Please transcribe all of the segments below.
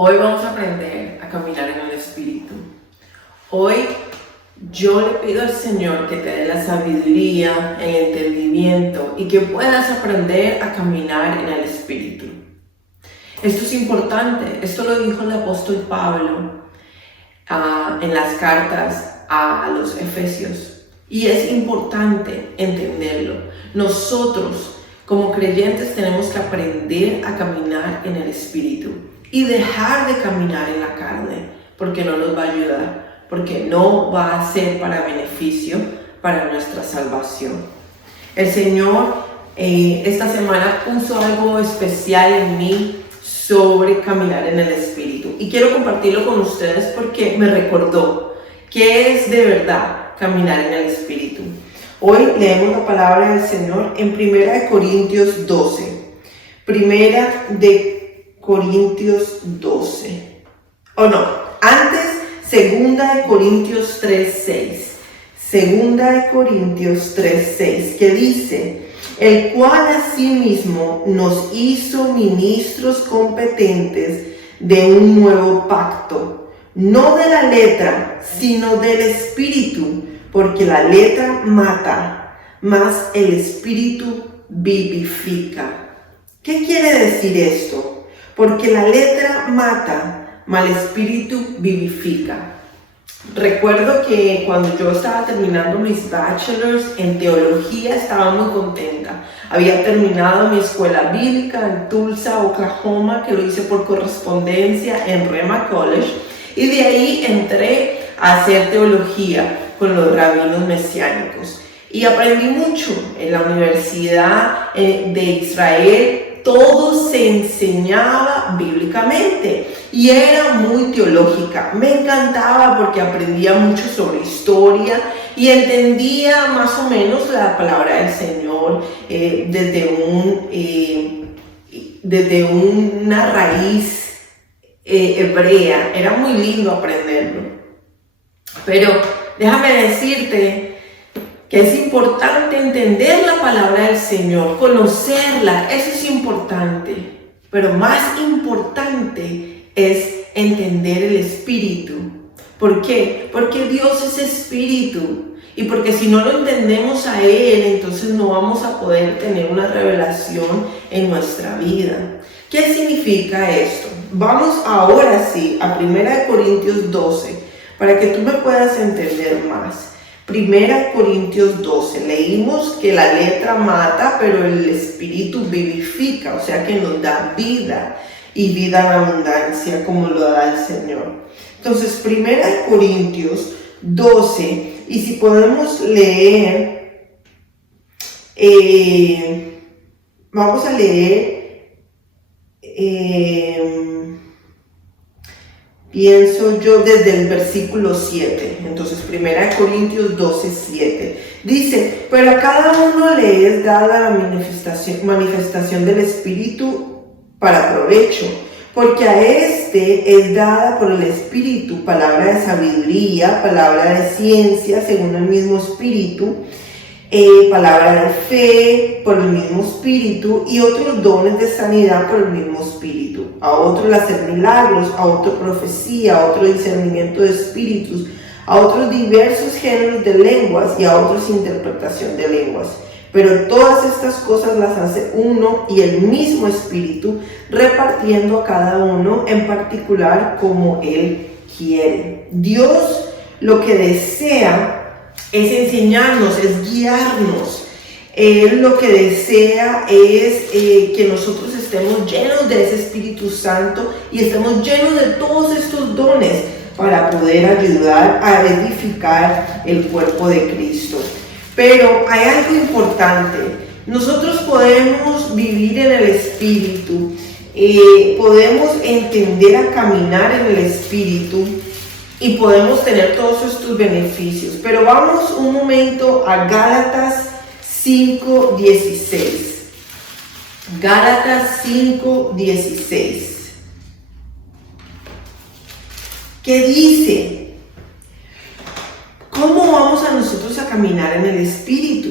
Hoy vamos a aprender a caminar en el Espíritu. Hoy yo le pido al Señor que te dé la sabiduría, el entendimiento y que puedas aprender a caminar en el Espíritu. Esto es importante, esto lo dijo el apóstol Pablo en las cartas a los Efesios. Y es importante entenderlo. Nosotros como creyentes tenemos que aprender a caminar en el Espíritu y dejar de caminar en la carne, porque no nos va a ayudar, porque no va a ser para beneficio para nuestra salvación. El Señor esta semana puso algo especial en mí sobre caminar en el Espíritu y quiero compartirlo con ustedes porque me recordó qué es de verdad caminar en el Espíritu. Hoy leemos la palabra del Señor en 1 Corintios 12. 1 Corintios 12. Antes, 2 Corintios 3:6. 2 Corintios 3:6, que dice: el cual asimismo nos hizo ministros competentes de un nuevo pacto, no de la letra, sino del Espíritu, porque la letra mata, mas el Espíritu vivifica. ¿Qué quiere decir esto? Porque la letra mata, mas el Espíritu vivifica. Recuerdo que cuando yo estaba terminando mis bachelors en teología estaba muy contenta. Había terminado mi escuela bíblica en Tulsa, Oklahoma, que lo hice por correspondencia en Rhema College, y de ahí entré a hacer teología con los rabinos mesiánicos. Y aprendí mucho en la Universidad de Israel. Todo se enseñaba bíblicamente y era muy teológica. Me encantaba porque aprendía mucho sobre historia y entendía más o menos la palabra del Señor desde una raíz hebrea. Era muy lindo aprenderlo. Pero déjame decirte que es importante entender la palabra del Señor, conocerla, eso es importante. Pero más importante es entender el Espíritu. ¿Por qué? Porque Dios es Espíritu. Y porque si no lo entendemos a Él, entonces no vamos a poder tener una revelación en nuestra vida. ¿Qué significa esto? Vamos ahora sí a 1 Corintios 12, para que tú me puedas entender más. 1 Corintios 12, leímos que la letra mata, pero el Espíritu vivifica, o sea que nos da vida y vida en abundancia como lo da el Señor. Entonces, 1 Corintios 12, y si podemos leer, vamos a leer, pienso yo desde el versículo 7. Entonces 1 Corintios 12:7 dice: pero a cada uno le es dada la manifestación del Espíritu para provecho, porque a este es dada por el Espíritu palabra de sabiduría, palabra de ciencia según el mismo Espíritu, palabra de fe por el mismo Espíritu, y otros dones de sanidad por el mismo Espíritu. A otro el hacer milagros, a otro profecía, a otro discernimiento de espíritus, a otros diversos géneros de lenguas y a otros interpretación de lenguas. Pero todas estas cosas las hace uno y el mismo Espíritu, repartiendo a cada uno en particular como Él quiere. Dios lo que desea es enseñarnos, es guiarnos. Él lo que desea es que nosotros estemos llenos de ese Espíritu Santo y estemos llenos de todos estos dones para poder ayudar a edificar el cuerpo de Cristo. Pero hay algo importante. Nosotros podemos vivir en el Espíritu, podemos entender a caminar en el Espíritu y podemos tener todos estos beneficios. Pero vamos un momento a Gálatas 5:16. Gálatas 5:16. ¿Qué dice? ¿Cómo vamos a nosotros a caminar en el Espíritu?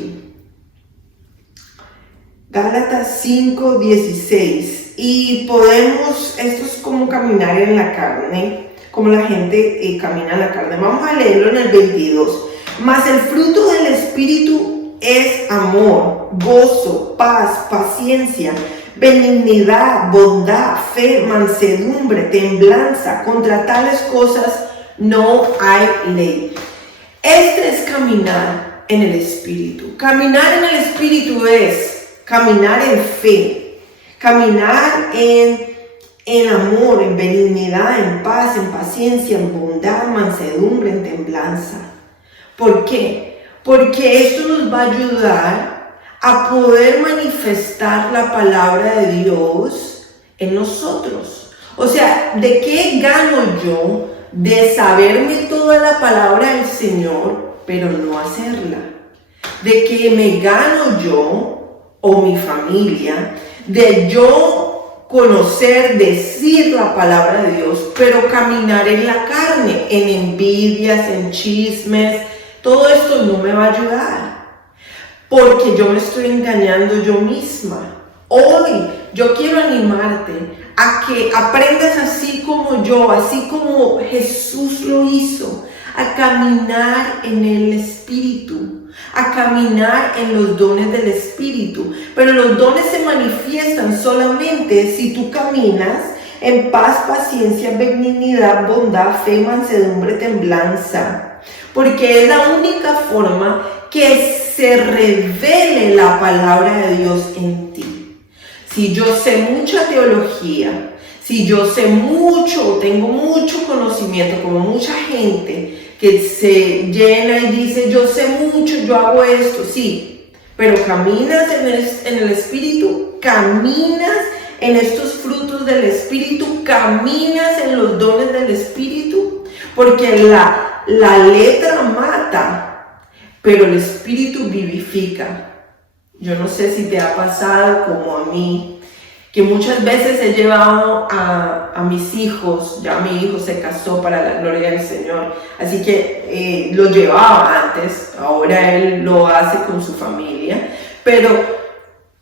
Gálatas 5:16. Y podemos, esto es como caminar en la carne, como la gente camina en la carne. Vamos a leerlo en el 22. Mas el fruto del Espíritu es amor, gozo, paz, paciencia, benignidad, bondad, fe, mansedumbre, templanza. Contra tales cosas no hay ley. Este es caminar en el Espíritu. Caminar en el Espíritu es caminar en fe, caminar en amor, en benignidad, en paz, en paciencia, en bondad, mansedumbre, en templanza. ¿Por qué? Porque esto nos va a ayudar a poder manifestar la palabra de Dios en nosotros. O sea, ¿de qué gano yo de saberme toda la palabra del Señor, pero no hacerla? ¿De qué me gano yo o mi familia de yo conocer, decir la palabra de Dios, pero caminar en la carne, en envidias, en chismes? Todo esto no me va a ayudar, porque yo me estoy engañando yo misma. Hoy yo quiero animarte a que aprendas así como yo, así como Jesús lo hizo, a caminar en el Espíritu, a caminar en los dones del Espíritu. Pero los dones se manifiestan solamente si tú caminas en paz, paciencia, benignidad, bondad, fe, mansedumbre, templanza. Porque es la única forma que se revele la palabra de Dios en ti. Si yo sé mucha teología, si yo sé mucho, tengo mucho conocimiento, como mucha gente que se llena y dice, yo sé mucho, yo hago esto, sí, pero caminas en el Espíritu, caminas en estos frutos del Espíritu, caminas en los dones del Espíritu, porque la letra mata, pero el Espíritu vivifica. Yo no sé si te ha pasado como a mí, que muchas veces he llevado a mis hijos, ya mi hijo se casó para la gloria del Señor, así que lo llevaba antes, ahora él lo hace con su familia, pero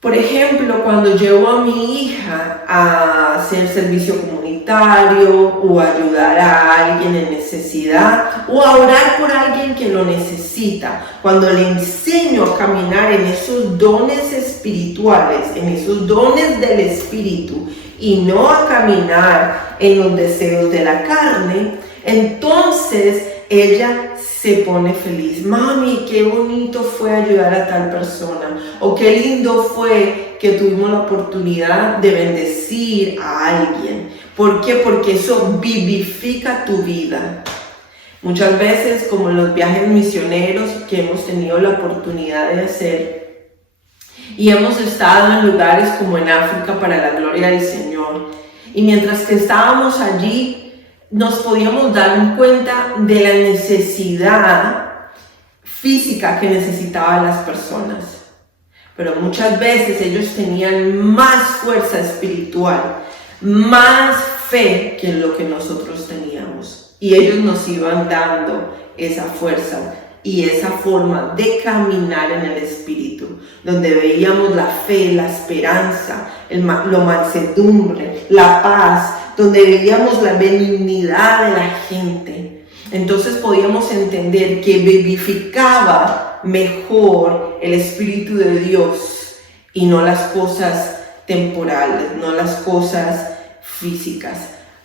por ejemplo, cuando llevo a mi hija a hacer servicio comunitario o ayudar a alguien en necesidad o a orar por alguien que lo necesita, cuando le enseño a caminar en esos dones espirituales, en esos dones del Espíritu y no a caminar en los deseos de la carne, entonces ella se pone feliz. Mami, qué bonito fue ayudar a tal persona, o qué lindo fue que tuvimos la oportunidad de bendecir a alguien. ¿Por qué? Porque eso vivifica tu vida. Muchas veces, como en los viajes misioneros que hemos tenido la oportunidad de hacer, y hemos estado en lugares como en África para la gloria del Señor, y mientras que estábamos allí, nos podíamos dar cuenta de la necesidad física que necesitaban las personas. Pero muchas veces ellos tenían más fuerza espiritual, más fe que lo que nosotros teníamos. Y ellos nos iban dando esa fuerza y esa forma de caminar en el Espíritu, donde veíamos la fe, la esperanza, la mansedumbre, la paz, donde veíamos la benignidad de la gente. Entonces podíamos entender que vivificaba mejor el Espíritu de Dios y no las cosas temporales, no las cosas físicas.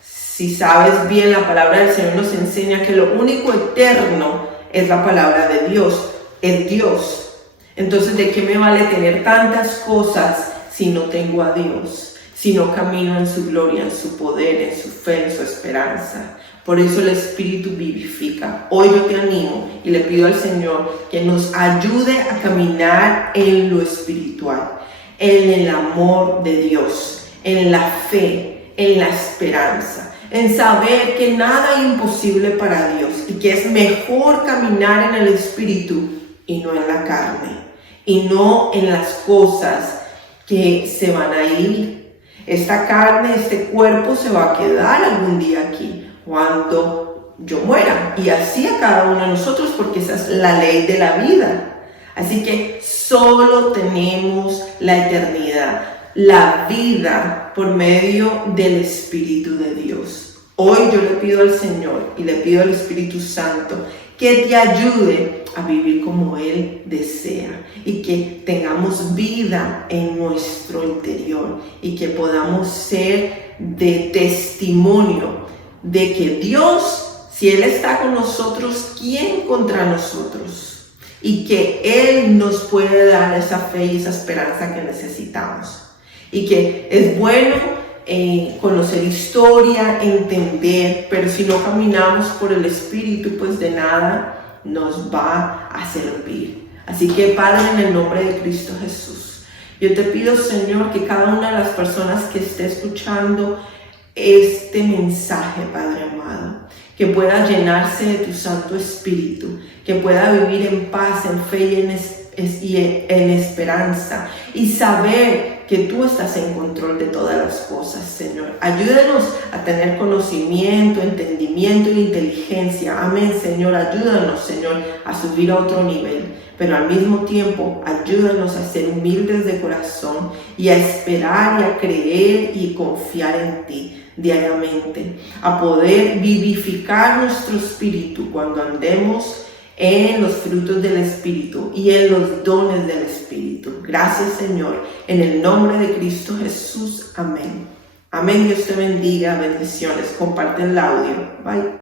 Si sabes bien, la palabra del Señor nos enseña que lo único eterno es la palabra de Dios, es Dios. Entonces, ¿de qué me vale tener tantas cosas si no tengo a Dios? Si no camino en su gloria, en su poder, en su fe, en su esperanza. Por eso el Espíritu vivifica. Hoy yo te animo y le pido al Señor que nos ayude a caminar en lo espiritual, en el amor de Dios, en la fe, en la esperanza, en saber que nada es imposible para Dios y que es mejor caminar en el Espíritu y no en la carne, y no en las cosas que se van a ir. Esta carne, este cuerpo se va a quedar algún día aquí cuando yo muera, y así a cada uno de nosotros, porque esa es la ley de la vida. Así que solo tenemos la eternidad. la vida por medio del Espíritu de Dios. Hoy yo le pido al Señor y le pido al Espíritu Santo que te ayude a vivir como Él desea y que tengamos vida en nuestro interior y que podamos ser de testimonio de que Dios, si Él está con nosotros, ¿quién contra nosotros? Y que Él nos puede dar esa fe y esa esperanza que necesitamos. Y que es bueno conocer historia, entender, pero si no caminamos por el Espíritu, pues de nada nos va a servir. Así que Padre, en el nombre de Cristo Jesús, yo te pido, Señor, que cada una de las personas que esté escuchando este mensaje, Padre amado, que pueda llenarse de tu Santo Espíritu, que pueda vivir en paz, en fe y en esperanza, y saber que tú estás en control de todas las cosas, Señor. Ayúdanos a tener conocimiento, entendimiento e inteligencia. Amén, Señor. Ayúdanos, Señor, a subir a otro nivel. Pero al mismo tiempo, ayúdanos a ser humildes de corazón y a esperar y a creer y confiar en ti diariamente. A poder vivificar nuestro espíritu cuando andemos en los frutos del Espíritu y en los dones del Espíritu. Gracias, Señor, en el nombre de Cristo Jesús. Amén. Amén. Dios te bendiga. Bendiciones. Comparte el audio. Bye.